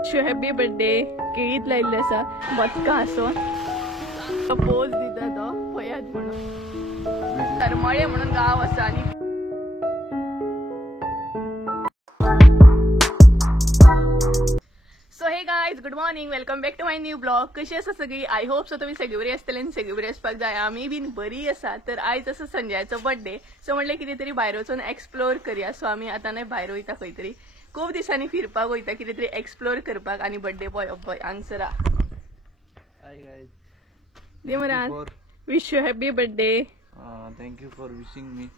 Happy birthday केळीत लायिल्ले आसा बदका आसोन pose दिता तो पयात म्हणून सरमळे म्हणून गाव आसा आनी so hey guys good morning welcome back to my new blog. कशी आसा सगळी? आय होप सो तुम्ही सगळी बरी आसतली आनी सगळी बरी आसपाक जाय. आमी बीन बरी आसा. तर आयज आसा संजयाचो बर्थडे सो म्हणलें कितें तरी भायर वचून एक्सप्लोर करया. सो आमी आतां न्हय भायर वयता खंय तरी खूब दिसांनी फिरपाक वयता कितें तरी एक्सप्लोर करपाक आनी बर्थडे बॉय बॉय हांगसर Hi guys. देमरान wish you happy birthday. Thank you for wishing me.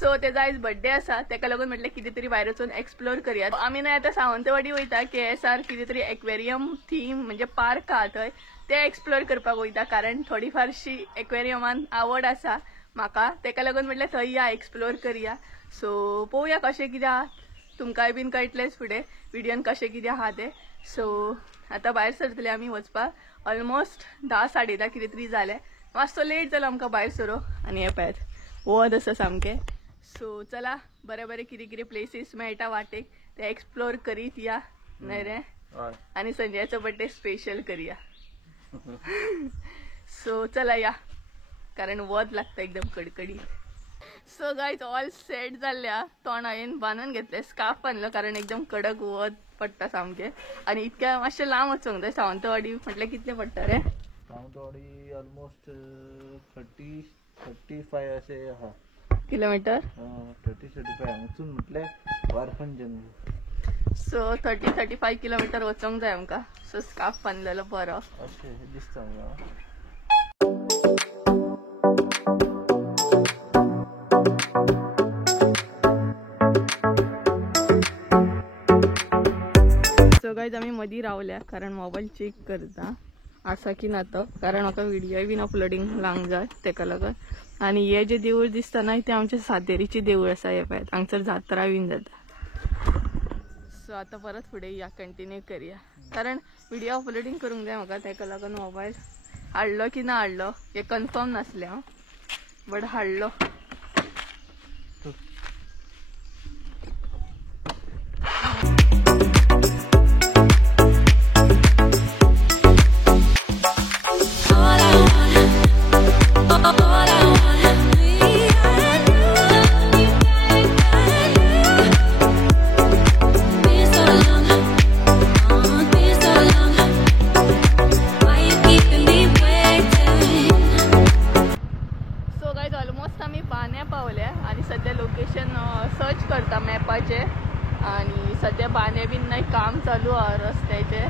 So तेजा आयज बर्थडे आसा तेका लागून म्हटलें कितें तरी भायर वचून एक्सप्लोर करया. आमी न्हय आतां सावंतवाडी वयता KSR कितें तरी एक्वेरियम थीम म्हणजे पार्क आहा थंय ते एक्सप्लोर करपाक वयता कारण थोडी फारशी एक्वेरियमान आवड आसा म्हाका तेका लागून म्हटलें थंय या एक्सप्लोर करया. सो पळोवया कशें कितें आहा तुमकांय बीन कळटलेंच फुडें व्हिडियोन कशें कितें आहा तें. सो आतां भायर सरतले आमी वचपाक ऑलमोस्ट 10-10:30 कितें तरी जालें. मातसो लेट जाला आमकां भायर सरो आनी हे पळयात वत आसा सामकें. सो चला बरे बरे कितें कितें प्लेसीस मेळटा वाटेक ते एक्सप्लोर करीत या न्हय रे आनी संजयाचो बर्थडे स्पेशल करया. सो चला या कारण वत लागता एकदम कडकडी. सो गायज ऑल सेट जाल्ल्या तोंड हांवें बांदून घेतले स्कार्फ बांदलो कारण एकदम कडक वत पडटा सामकें आनी इतक्या मातशें लांब वचूंक जाय. सावंतवाडी म्हटल्यार कितलें पडटा रे? सावंतवाडी ऑलमोस्ट 30-35 असे आहा किलोमीटर. 30-35 हांगसून म्हटल्यार वारखंजन. सो 30-35 किलोमीटर वचोंक जाय आमकां. सो स्कार्फ बांदलेलो बरो अशें दिसता म्हाका. सो गायज आमी मदीं रावल्या कारण मोबाईल चेक करता आसा की ना तो कारण म्हाका व्हिडियोय बीन अपलोडींग लावंक जाय तेका लागून. आनी हे जे देवूळ दिसता ना ते आमचे सातेरीचे देवूळ आसा. हे पळयात हांगसर जात्रा बीन जाता. सो आतां परत फुडें या कंटिन्यू करया कारण व्हिडियो अपलोडींग करूंक जाय म्हाका तेका लागून मोबायल हाडलो की ना हाडलो हे कन्फर्म नासलें हांव बट हाडलो. सर्च करता मॅपाचे आणि सध्या बांदे बीन नाही काम चालू आहे रस्त्याचे.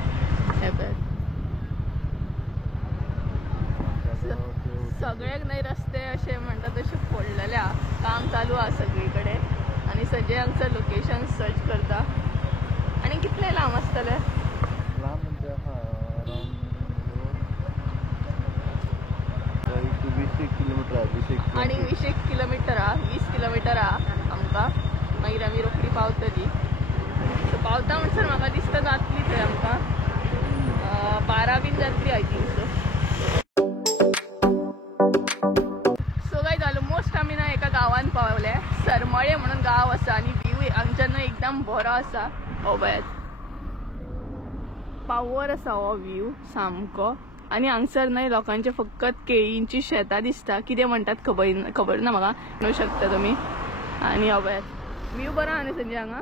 सगळ्याक नाही रस्ते असे म्हणतात तसे फोडलेले काम चालू आहे सगळीकडे आणि सगळे हांगसर लोकेशन सर्च करता. आणि कितले लांब आसतले? लांब म्हणजे अरावंड 20 किलोमीटर आणि 20 किलोमीटर 20 किलोमीटर आमकां मागीर आमी रोखडी पावतली. सो पावता म्हणसर म्हाका दिसता जातली थंय आमकां 12 बीन जातली I think. So guys almost आमी ना एका गांवान पावले सरमळे म्हणून गांव आसा आनी व्यू हांगच्यान एकदम बरो आसा. हो पळयात पावर आसा हो व्यू सामको. आनी हांगसर न्हय लोकांचे फकत केळींची शेतां दिसता कितें म्हणटात खबर ना म्हाका म्हणू शकता तुमी. आनी हो पळयात व्यू बरो आहा न्ही संजय हांगा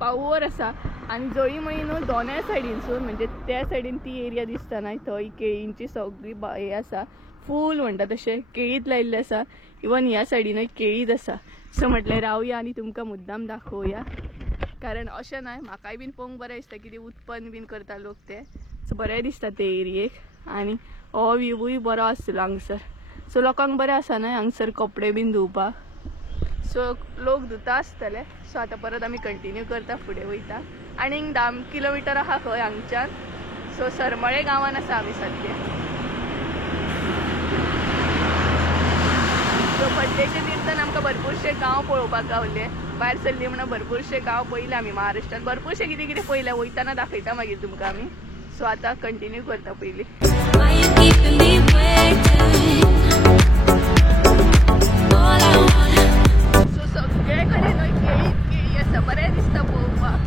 पावर आसा आनी जळी मळी न्हू दोनूय सायडीनसून म्हणजे त्या सायडीन ती एरिया दिसता न्हय थंय केळींची सगळी हे आसा फूल म्हणटा तशें केळीत लायिल्ले आसा. इवन ह्या सायडीनय केळीत आसा. सो म्हटलें रावया आनी तुमकां मुद्दाम दाखोवया कारण अशें न्हय म्हाकाय बीन पळोवंक बरें दिसता कितें उत्पन्न बीन करता लोक ते. सो बरें दिसता ते एरियेक आनी हो व्यूय बरो आसलो हांगसर. सो लोकांक बरें आसा न्हय हांगसर कपडे बीन धुवपाक. सो लोक धुता आसतले. सो आतां परत आमी कंटिन्यू करता फुडें वयता. आनीक 10 किलोमीटर आहा खंय हांगच्यान. सो सरमळे गांवान आसा आमी सद्या. सो बर्थडेचे निमतान आमकां भरपूरशे गांव पळोवपाक गावले. भायर सरली म्हणून भरपूरशे गांव पयले आमी महाराष्ट्रान भरपूरशे कितें कितें पयलें वयताना दाखयता मागीर तुमकां आमी. सो आतां कंटिन्यू करता पयलीं. सो सगळे कडेन केळी केळी आसा बरें दिसता पळोवपाक.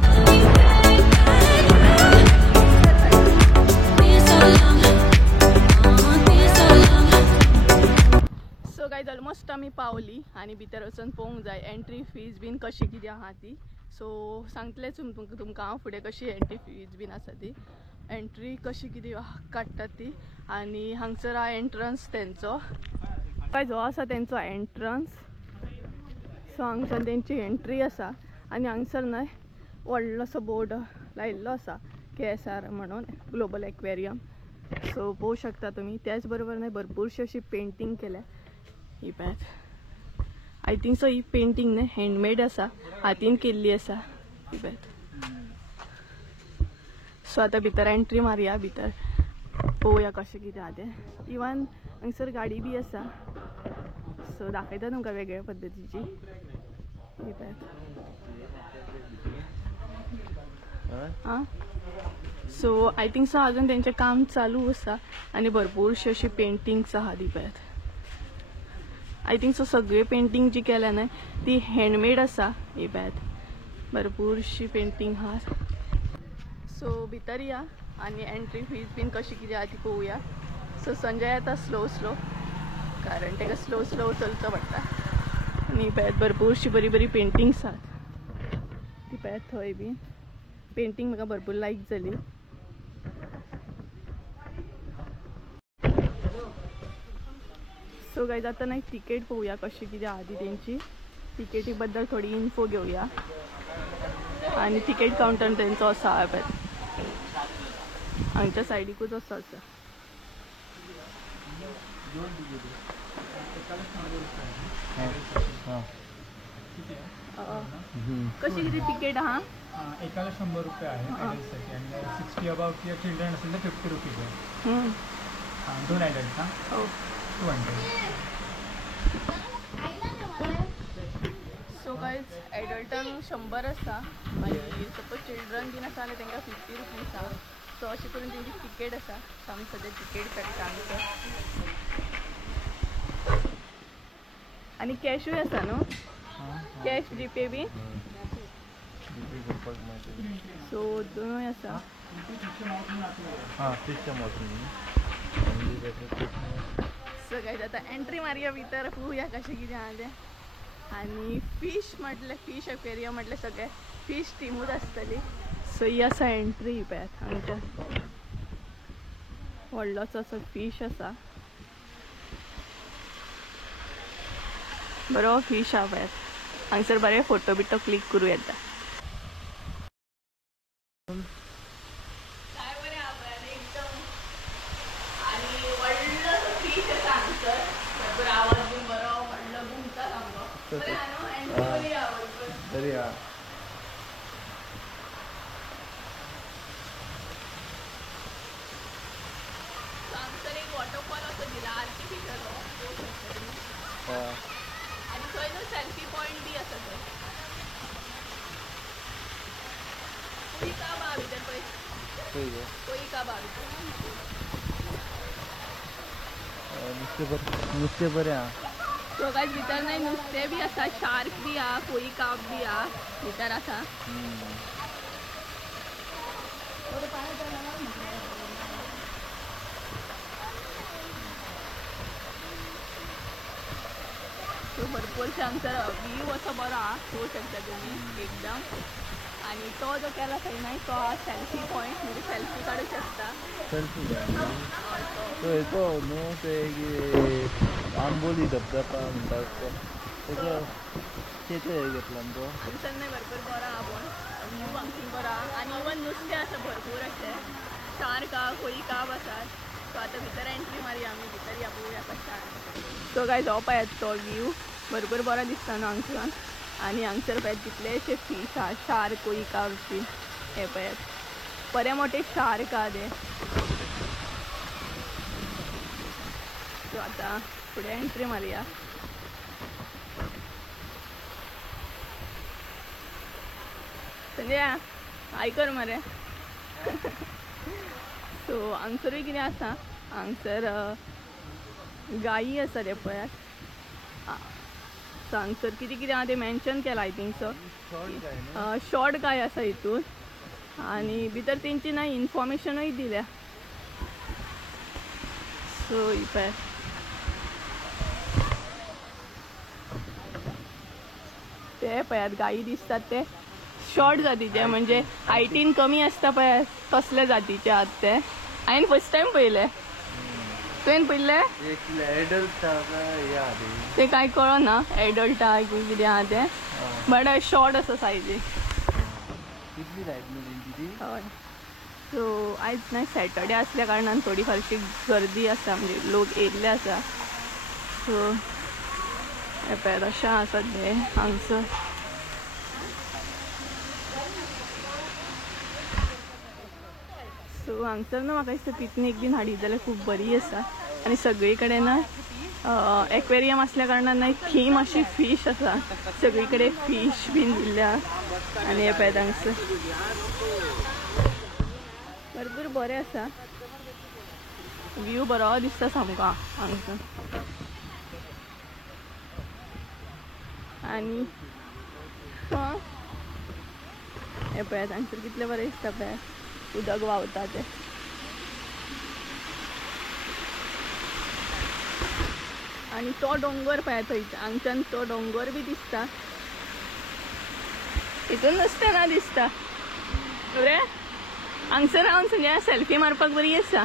आनी भितर वचून पळोवंक जाय एंट्री फीज बीन कशी कितें आहा ती. सो सांगतलेच तुमकां हांव फुडें कशी एंट्री फीज बीन आसा ती, एंट्री कशी कितें काडटात ती. आनी हांगसर हा एंट्रन्स तेंचो, काय जो आसा तेंचो एंट्रन्स. सो हांगच्यान तेंची एंट्री आसा आनी हांगसर न्हय व्हडलोसो बोर्ड लायिल्लो आसा KSR म्हणून, ग्लोबल एक्वेरियम. सो पळोवंक शकता तुमी. त्याच बरोबर न्हय भरपूरशी अशी पेंटींग केल्या. ही पळयात, I think so he painting न्हय हँडमेड आसा, हातीन केल्ली आसा. ही पळयात. सो आतां भितर एंट्री मारया, भितर पळोवया कशें कितें आहा तें. इवन हांगसर गाडी बी आसा. सो दाखयता तुमकां वेगळ्या पद्दतीची. ही पळयात. हां, सो आय थिंक सो अजून तेंचें काम चालू आसा आनी भरपूरशी अशी पेंटिंग्स आहा. ती पळयात. आय थिंक सो सगळी पेंटींग जी केल्या न्हय ती हँडमेड आसा. ही पळयात, भरपूरशी पेंटींग आहा. सो भितर या आनी एंट्री फीज बीन कशी कितें आहा ती पळोवया. सो संजय येता स्लो स्लो, कारण ताका स्लो स्लो चलचो पडटा. आनी पळयात भरपूरशी बरी बरी पेंटिंग्स आहात. ती पळयात थंय बीन पेंटींग म्हाका भरपूर लायक जाली. सो गायज आतां न्हय तिकेट पळोवया कशी कितें आहा ती तेंची. तिकेटी बद्दल थोडी इन्फो घेवया. आनी तिकेट कावंटर तेंचो आसा पळय हांगच्या सायडीकूच आसा. कशी किती तिकेट आहा? एकाला 100 रुपये आहे ॲडल्टसाठी आणि 60 अबाउट इयर चिल्ड्रन असेल तर 50 रुपीज आहे. 2 ॲडल्ट ना, हो 200. सो गायज एडल्टांक 100 आसा आनी सपोज चिल्ड्रन बीन आसा जाल्यार तांकां 50 रुपीज आहा. सो अशें करून तेंची तिकेट आसा. सो आमी सद्या तिकेट काडटा आमचो. आनी कॅशूय आसा न्हू, कॅश जीपे बी. सो दोनूय आसा. सो गायज आतां एंट्री मारया भितर, पळोवया कशें कितें आहा तें. आनी फीश म्हटलें, फीश एक्वेरियम म्हटलें सगळें फीश टिमूच आसतली. सो ही आसा एंट्री. ही पळयात हांगच्यान व्हडलोसो असो फीश आसा. बरो फीश आहा पळयात. हांगसर बरे फोटो बिटो क्लिक करूं येता. हांगसर एक वॉटरफॉल असो दिला आर्टिफिशियल आणि थंय न्हू सेल्फी पॉइंट बी आसा. थंय कोई का बा भितर पळय, कोई का बा भितर. नुस्तें बरें आहा. सो गायज भितर न्हय नुस्तें बी आसा, शार्क बी आहा, कोई काप बी आहा भितर आसा. सो भरपूरशे हांगसर व्यू असो बरो आहा, पळोवंक शकता तुमी एकदम. आणि तो जो केला थंय न्हय तो सेल्फी पॉइंट, म्हणजे सेल्फी काडूं शकता. सेल्फी तो हेचो न्हू ते आंबोली धबधबा म्हणटात तो, तेचो हे घेतला न्हू तो. थंयसर न्हय भरपूर बरो आहा पण व्यू हांगसून बरो आहा. आनी इवन नुस्तें आसा भरपूर अशें, शार्क आहा, कोई काब आसात. सो आतां भितर एंट्री मारया आमी, भितर या पळोवया कशें आहा. सो गायज हो पळयात तो व्यू भरपूर बरो दिसता न्हू हांगच्यान. आनी हांगसर पळयात कितलेशे फीश आहा, शार्क, कोई काब बी. हे पळयात बरे मोठे शार्क आहा ते. सो आतां फुडें एंट्री मारया. संजय आयकर मरे. सो हांगसरूय कितें आसा, हांगसर गायी आसा रे पळयात. सो हांगसर कितें कितें आहा तें मेन्शन केलां आय थिंक सो. शॉर्ट गाय आसा हितून आनी भितर तेंची ना इन्फॉर्मेशनूय दिल्या. सो ही पळय ते पळयात गायी दिसतात ते शॉर्ट जातीचे म्हणजे हायटीन कमी असता पळय तसल्या जातीचे आहात ते हांवें फर्स्ट टाइम पळयले तुवें पळयले ते काय कळना एडल्ट आहा की कितें आहा ते बट शॉर्ट आसा सायजी हय सो आयज नाही सॅटर्डे असल्या कारणान थोडी फारशी गर्दी आसा म्हणजे लोक येयल्ले आसा सो हे पळय अशें आसा ते हांगसर सो हांगसर ना म्हाका दिसता पिकनीक बीन हाडीत जाल्यार खूब बरी आसा आनी सगळी कडेन ना एक्वेरियम असल्या कारणान ना थीम अशी फिश आसा सगळी कडेन फिश बीन दिल्ल्या आनी हे पळय हांगसर भरपूर बरें आसा व्यू बरो दिसता सामको हांगसर आनी हे पळयात हांगसर कितले बरें दिसता पळय उदक व्हांवता ते आनी तो डोंगर पळय थंयच्यान हांगच्यान तो डोंगर बी दिसता हितून नुस्तें ना दिसता रे हांगसर रावन संजय सेल्फी मारपाक बरी आसा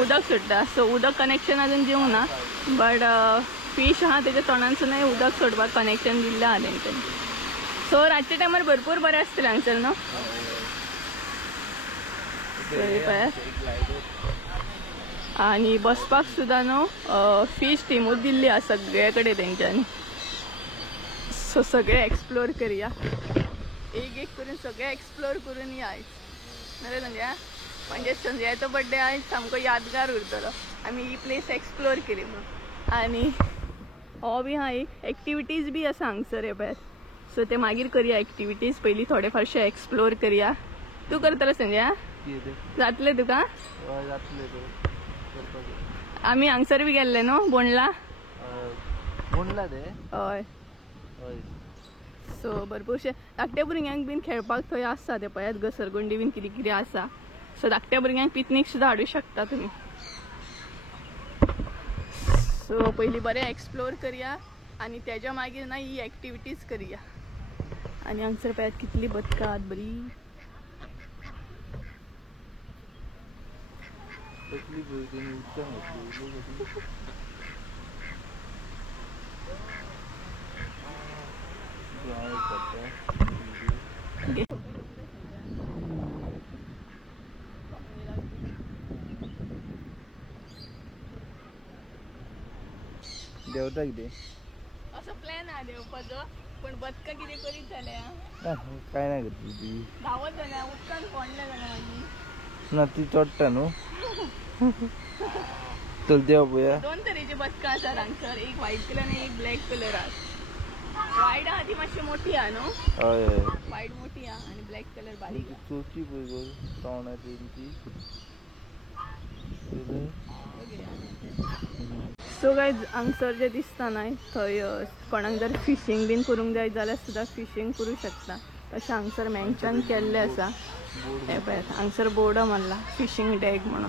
उदक सुट्टा सो उदक कनेक्शन अजून दिवंक ना बट फिश आहा तेच्या तोंडानसूनय उदक सोडपाक कनेक्शन दिल्लें आहा तेंच्यांनी सो रातच्या टायमार भरपूर बरें आसतलें हांगसर न्हू आनी बसपाक सुद्दां न्हू फिश टिमूच दिल्ली आसा सगळे कडेन तेंच्यांनी सो सगळे एक्सप्लोर करया एक करून सगळे एक्सप्लोर करून या आयज नारे संजय म्हणजे संजयाचो बर्थडे आयज सामको यादगार उरतलो आमी ही प्लेस एक्सप्लोर केली म्हणून आनी हो बी हा एक एक्टिविटीज बी आसा हांगसर हे पळय सो ते मागीर करया एक्टिविटीज पयलीं थोडे फारशे एक्सप्लोर करया तूं करतलो संजय जातलें तुका आमी हांगसर बी गेल्ले न्हू बोंडला हय सो भरपूरशे धाकट्या भुरग्यांक बीन खेळपाक थंय आसा ते पळयात घसरगुंडी बीन कितें कितें आसा सो धाकट्या भुरग्यांक पिकनीक सुद्दां हाडूं शकता तुमी सो पयलीं बरें एक्सप्लोर करया आनी तेज्या मागीर ना ही एक्टिविटीज करया आनी हांगसर पळयात कितली बदकां आहात बरी देवता कितें असो प्लॅन आहा देवपाचो पण बदकां कितें करीत जाल्या काय नाही करतली ती धांवत जाल्या उदकान पडल्या जाल्या मागीर ना ती चडटा न्हू चल देव पळया दोन तरेची बदकां आसात हांगसर एक व्हायट कलर आनी एक ब्लॅक कलर आसा व्हायट आहा ती मातशी मोठी आहा न्हू हय व्हायट मोठी आहा आनी ब्लॅक कलर बारीक चोची पळय गो तोंडा तेंची सो गायज हांगसर जे दिसता न्हय थंय कोणाक जर फिशींग बीन करूंक जाय जाल्यार सुद्दां फिशींग करूं शकता तशें हांगसर मेंशन केल्लें आसा हे पळयात हांगसर बोर्ड मारला फिशींग डॅग म्हणून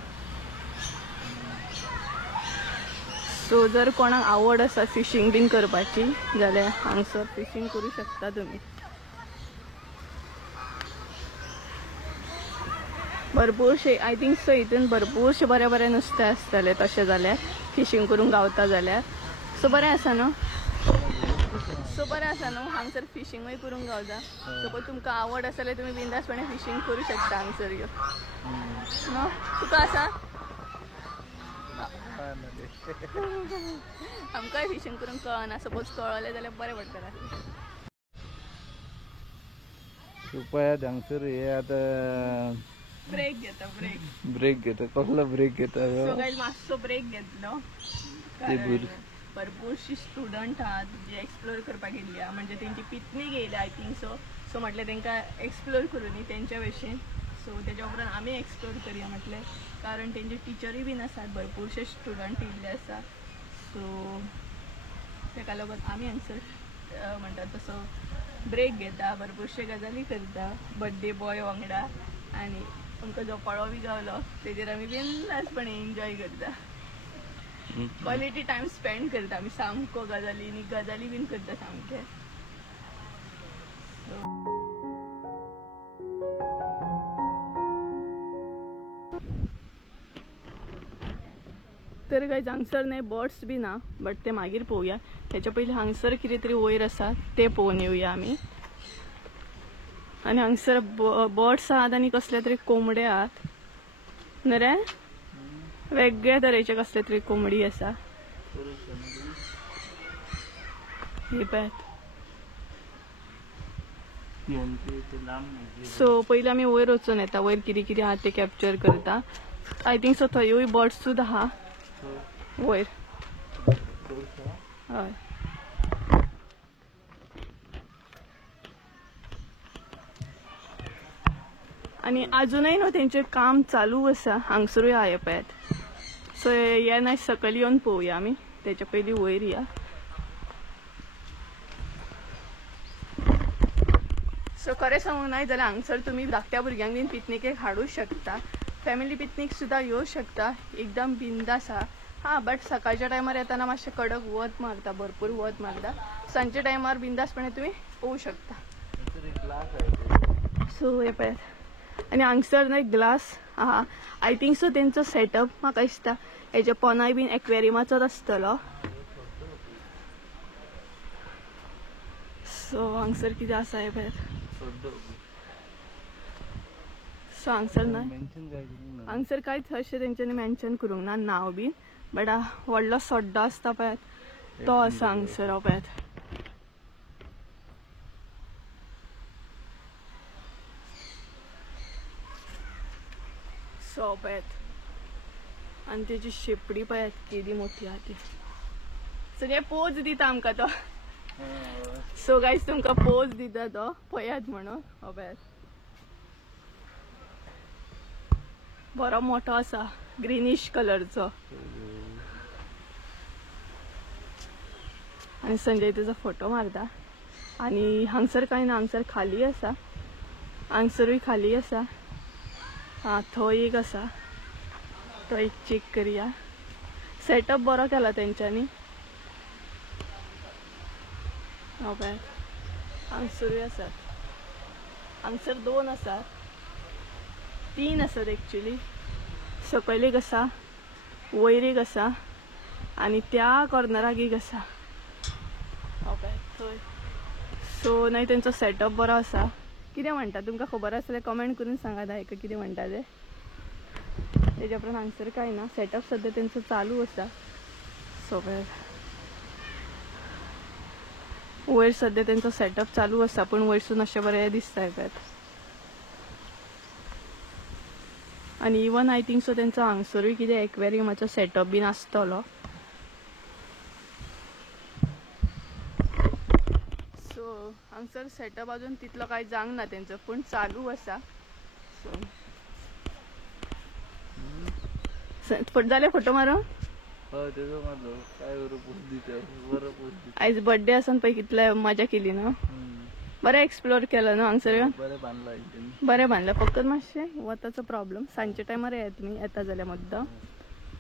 सो जर कोणाक आवड आसा फिशींग बीन करपाची जाल्यार हांगसर फिशींग करूं शकता तुमी भरपूरशे आय थिंक सो हितून भरपूरशे बरें बरें नुस्तें आसतलें तशें जाल्यार फिशींग करूंक गावता जाल्यार सो बरें आसा न्हू हांगसर फिशींगूय करूंक गावता सपोज तुमकां आवड आसा जाल्यार तुमी बिंदासपणे फिशींग करूं शकता हांगसर यो न्हू तुका आसा आमकांय फिशींग करूंक कळना सपोज कळलें जाल्यार बरें पडटलें पळयात हांगसर हे आतां ब्रेक घेता कसलो ब्रेक घेता सो गायज मातसो ब्रेक घेतलो भरपूरशी स्टुडंट आहात जे एक्सप्लोर करपाक येयल्ली आहा म्हणजे तेंची पिकनीक येयल्या आय थिंक सो म्हटलें तेंकां एक्सप्लोर करूं न्ही तेंच्या भशेन सो तेज्या उपरांत आमी एक्सप्लोर करया म्हटलें कारण तेंचे टिचरूय बीन आसात भरपूरशे स्टुडंट येयल्ले आसा सो तेका लागून आमी हांगसर म्हणटात तसो ब्रेक घेता भरपूरशे गजाली करता बर्थडे बॉय वांगडा आनी आमकां जो पळो बी गावलो तेजेर आमी बिंदासपणे एन्जॉय करता क्वालिटी टाइम स्पेंड करता आमी सामको गजाली बीन करता सामके. तर काय हांगसर नाही बर्ड्स बी ना बट ते मागीर पळोवया. त्याच्या पयलीं हांगसर कितें तरी वयर आसा ते पळोवन येवया आमी. आणि हांगसर बर्ड्स आहात आणि कसले तरी कोंबडे आहात न्हू रे. वेगळ्या तरेचे कसले तरी कोंबडी आसा. हे पळयात. सो पयलीं आमी वयर वचून येता. वयर कितें कितें आहा ते कॅप्चर करता. आय थिंक सो थंयूय बर्ड्स सुद्दां आहा वयर. हय आणि अजूनही न्हू तेंचें काम चालू आसा. हांगसरूय आहा हे पळयात. सो हे नाही सकयल येवन पळोवया आमी. तेच्या पयलीं वयर या. सो खरें सांगूंक नाही जाल्यार हांगसर तुमी धाकट्या भुरग्यांक बीन पिकनिकेक हाडूंक शकता. फॅमिली पिकनिक सुद्दां येवं शकता. एकदम बिंदास आहा. हा बट सकाळच्या टायमार येताना मातशें कडक वत मारता. भरपूर वत मारता. सांजच्या टायमार बिंदासपणे तुमी पोवू शकता. सो हे पळयात. आणि हांगसर न्हय ग्लास आहा. आय थिंक सो तेंचो सेटअप म्हाका दिसता हेजे पोनाय बीन एक्वेरियमाचोच आसतलो. सो हांगसर कितें आसा हे पळयात. सो हांगसर ना हांगसर कांयच अशें तेंच्यांनी मेन्शन करूंक ना नांव बीन. बट व्हडलो सड्डो आसता पळयात तो आसा हांगसर हो पळयात. सो पळयात आनी तेजी शेपडी पळयात केदी मोठी आहा ती. सगळे पोज दिता आमकां तो. सो गायज तुमकां पोज दिता तो पळयात म्हणून. हो पळयात बरो मोठो आसा ग्रीनिश कलरचो. आणि संजय तेजो फोटो मारता. आणि हांगसर कांय ना. हांगसर खाली आसा. हांगसरूय खाली आसा. हा थंय एक आसा तो एक चेक करया. सेटअप बरो केला तेंच्यांनी. हो पळयात हांगसरूय आसात. हांगसर 2 आसात 3 आसात एक्चुअली. सकयल एक आसा वयर एक आसा आणि त्या कॉर्नराक एक आसा. हो पळयात थंय. सो नाही तेंचो सेटअप बरो आसा. कितें म्हणटा तुमकां खबर आसल्यार कमेंट करून सांगात हाका कितें म्हणटा ते. तेच्या उपरांत हांगसर कांय ना. सेटअप सद्या तेंचो चालू आसा. सो पळयात वयर सद्या तेंचो सेटअप चालू आसा पूण वयरसून अशें बरें दिसता पळयात. आणि इवन आय थिंक सो तेंचो हांगसरूय कितें एक्वेरियमाचो सेटअप बीन आसतलो. सो हांगसर सेटअप अजून तितलो कांय जावंक ना तेंचो पूण चालू आसा. सो जाले फोटो मारूं. आयज बर्थडे आसा पळय कितले मजा केली न्हू. बरें एक्सप्लोर केलं न्हू हांगसर. बरें बांदलें. फक्त मातशें वताचो प्रॉब्लेम. सांजच्या टायमार येया तुमी येता जाल्यार मुद्दाम.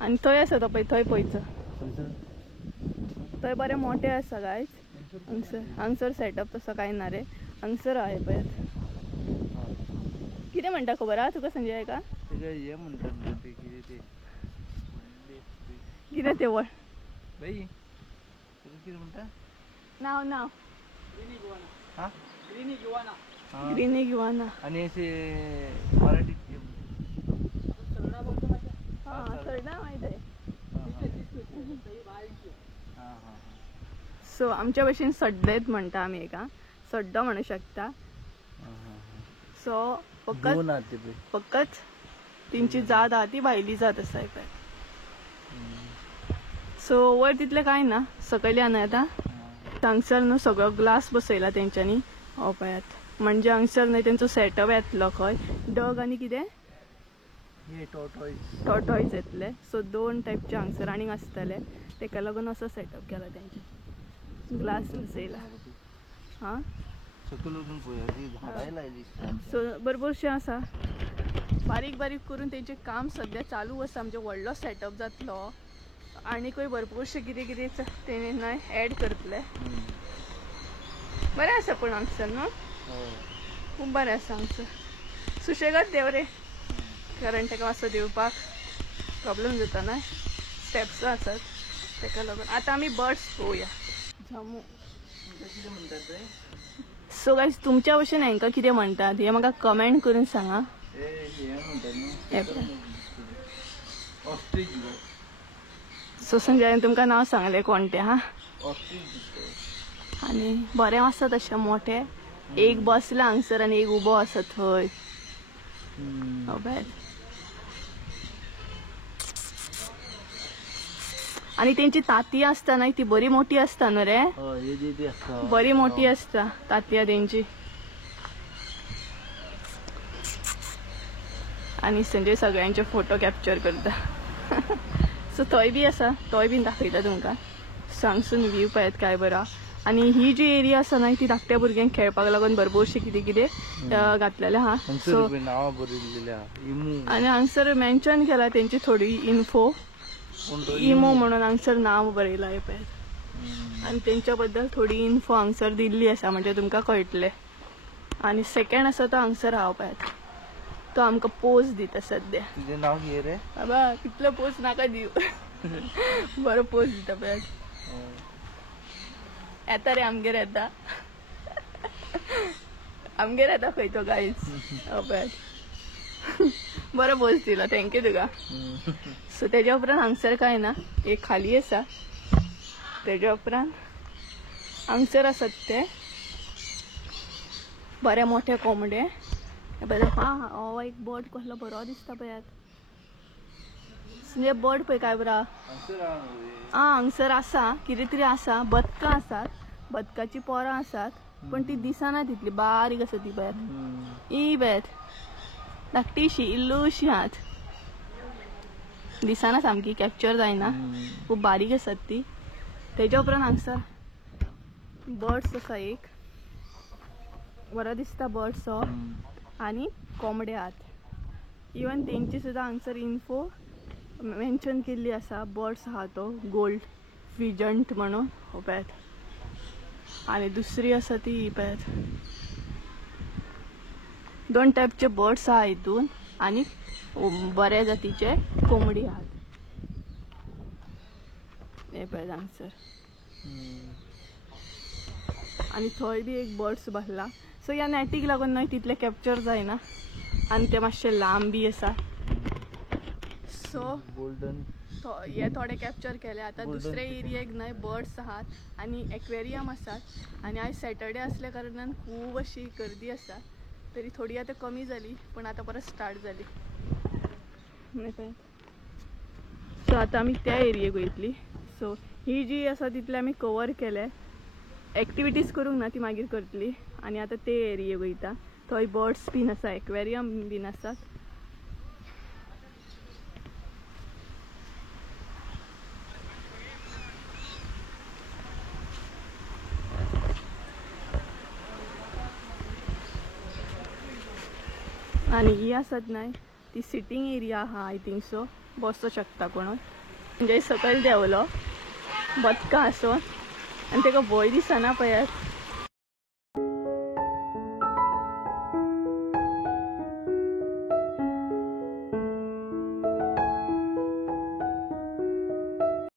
आनी थंय आसा तो पळय थंय पळयचो. थंय बरें मोठें आसा गायज. हांगसर सेटअप तसो कांय ना रे. हांगसर आहा हे पळयात. कितें म्हणटा खबर आहा तुका संजय हेका. कितें ते वळ नाव नाव ग्रीन इग्वाना. आणि असे मराठी सरडा माहित आहे. सो आमच्या भशेन सड्डेत म्हणटा आमी हेका. सड्डो म्हणू शकता. सो फकत तेंची जात आहा ती भायली जात आसा पळय. सो वयर तितलें कांय ना. सकयल या न्हय आतां. हांगसर न्हू सगळो ग्लास बसयला तेंच्यांनी. हो पळयात म्हणजे हांगसर न्हय तेंचो सेटअप येतलो खंय डग आनी कितें टॉर्टॉयज येतले. सो 2 टायपचे हांगसर आनीक आसतले. तेका लागून असो सेटअप केला तेंचे. ग्लास बसयला. हा सो भरपूरशें आसा. बारीक बारीक करून तेंचें काम सद्या चालू आसा. म्हणजे व्हडलो सेटअप जातलो. आनीकूय भरपूरशे कितें कितें तेणे न्हय एड करतले. बरें आसा पूण हांगसर न्हू खूब बरें आसा हांगसर. सुशेगाद देव रे, कारण ताका मातसो देवपाक प्रॉब्लेम जाता ना, स्टेप्स आसात ताका लागून. आतां आमी बर्ड्स पळोवया. जामू कितें म्हणटात ते? सो गायज तुमच्या भशेन हांकां कितें म्हणटात हें म्हाका कमेंट करून सांगा. हे म्हणटात हे न्हू ऑस्ट्रीच. सो संजयान तुमकां नांव सांगलें कोण तें. हा ऑस्ट्रीच आनी बरें आसा तशें मोठे. एक बसला हांगसर आनी एक उबो आसा थंय. आनी तेंची ताती आसता न्हय ती बरी मोठी आसता न्हू रे. बरी मोठी आसता तातयां तेंची. आनी संजय सगळ्यांचे फोटो कॅप्चर करता. सो थंय बी आसा, थंय बीन दाखयता तुमकां. सो हांगसून व्यू पळयात काय बरो. आनी ही जी एरिया आसा न्हय ती धाकट्या भुरग्यांक खेळपाक लागून भरपूरशे कितें कितें घातलेलें आहा. सो आनी हांगसर मेन्शन केला तेंची थोडी इन्फो. इमो म्हणून हांगसर नांव बरयलां हे पळयात. आनी तेंच्या बद्दल थोडी इन्फो हांगसर दिल्ली आसा म्हणजे तुमकां कळटलें. आनी सेकंड आसा तो हांगसर हांव पळयात. तो आमकां पोज दिता सद्या. तुजें नांव कितें रे? बाबा कितलो पोज नाका दिव. बरो पोज दिता पळयात. येता रे आमगेर येता. आमगेर येता खंय तो गायज. पळयात बरो पोज दिला. थँक्यू तुका. सो तेज्या उपरांत हांगसर कांय ना, एक खाली आसा. तेज्या उपरांत हांगसर आसात ते बरे मोठे कोंबडे. हा हो एक बर्ड कसलो बरो दिसता पळयात. म्हणजे बर्ड पळय काय बरो. हांगसर आसा कितें तरी आसा. बदकां आसात, बदकाची पोरां आसात पण ती दिसना तितली बारीक आसा ती पळयात. ई पळयात धाकटीशी इल्लूशी आहात. दिसना सामकी कॅप्चर जायना. खूब बारीक आसात ती. तेज्या उपरांत हांगसर बर्ड्स आसा एक बरो दिसता बर्ड्स हो. आनी कोंबडे आहात. इवन तेंची सुद्दां हांगसर इन्फो मेन्शन केल्ली आसा. बर्ड्स आहा तो गोल्ड फिजंट म्हणून हो पळयात. आनी दुसरी आसा ती पळयात. दोन टायपचे बर्ड्स आहा हितून आनी बऱ्या जातीचे कोंबडी आहात. हे पळयात हांगसर. आनी थंय बी एक बर्ड्स बसला. सो ह्या नॅटीक लागून न्हय तितले कॅप्चर जायना आनी ते मातशे लांब बी आसा. सो गोल्डन हे थोडे कॅप्चर केले. आतां दुसरे एरियेक न्हय बर्ड्स आहात आनी एक्वेरियम आसात. आनी आयज सॅटर्डे आसल्या कारणान खूब अशी गर्दी आसा. तरी थोडी आतां कमी जाली पण आतां परत स्टार्ट जाली. सो आतां आमी त्या एरियेक वयतली. सो ही जी आसा तितले आमी कवर केले. एक्टिविटीज करूंक ना ती मागीर करतली. आनी आतां ते एरियेक वयता. थंय बर्ड्स बीन आसा, एक्वेरियम बीन आसात. आनी ही आसत न्हय ती सिटींग एरिया आहा. आय थिंक सो बसो शकता कोण. म्हणजे सकयल देंवलो बदकां आसून आनी ताका भंय दिसना पळयात.